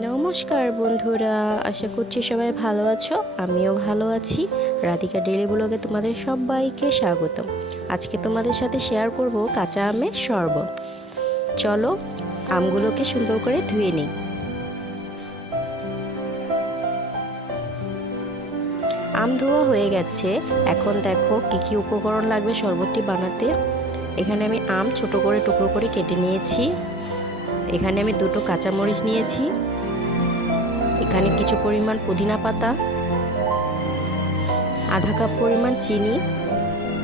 নমস্কার বন্ধুরা, আশা করছি সবাই ভালো আছো। আমিও ভালো আছি। রাধিকা ডেইলি ব্লগে তোমাদের সবাইকে স্বাগতম। আজকে তোমাদের সাথে শেয়ার করব কাঁচা আমের শরবত। চলো আমগুলোকে সুন্দর করে ধুয়ে নিই। আম ধোয়া হয়ে গেছে। এখন দেখো কি কি উপকরণ লাগবে শরবতটি বানাতে। এখানে আমি আম ছোট করে টুকরো করে কেটে নিয়েছি। এখানে আমি দুটো কাঁচামরিচ নিয়েছি। এখানে কিছু পরিমাণ পুদিনা পাতা, আধা কাপ পরিমাণ চিনি,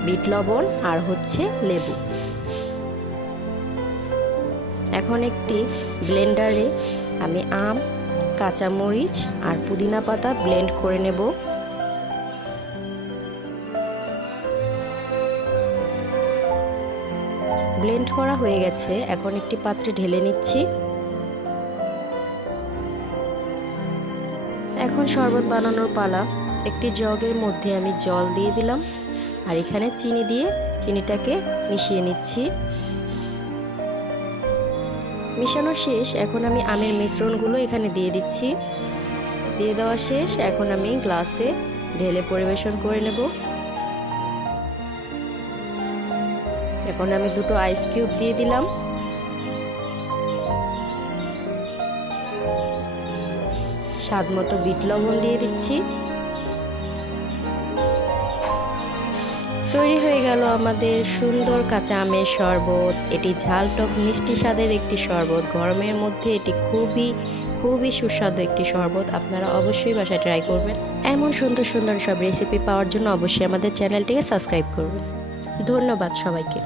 বিট লবণ আর হচ্ছে লেবু। এখন একটি ব্লেন্ডারে আমি আম, কাঁচামরিচ আর পুদিনা পাতা ব্লেন্ড করে নেব। ব্লেন্ড করা হয়ে গেছে। এখন একটি পাত্রে ঢেলে নিচ্ছি। এখন শরবত বানানোর পালা। একটি জগের মধ্যে আমি জল দিয়ে দিলাম আর এখানে চিনি দিয়ে চিনিটাকে মিশিয়ে নিচ্ছি। মিশানো শেষ। এখন আমি আমের মিশ্রণগুলো এখানে দিয়ে দিচ্ছি। দিয়ে দেওয়া শেষ। এখন আমি গ্লাসে ঢেলে পরিবেশন করে নেব। এখন আমি দুটো আইস কিউব দিয়ে দিলাম। স্বাদ মতো বিট লবণ দিয়ে দিচ্ছি। তৈরি হয়ে গেল আমাদের সুন্দর কাঁচা আমের শরবত। এটি ঝাল টক মিষ্টি স্বাদের একটি শরবত। গরমের মধ্যে এটি খুবই সুস্বাদু একটি শরবত। আপনারা অবশ্যই বাসায় ট্রাই করবেন। এমন সুন্দর সুন্দর সব রেসিপি পাওয়ার জন্য অবশ্যই আমাদের চ্যানেলটিকে সাবস্ক্রাইব করবেন। ধন্যবাদ সবাইকে।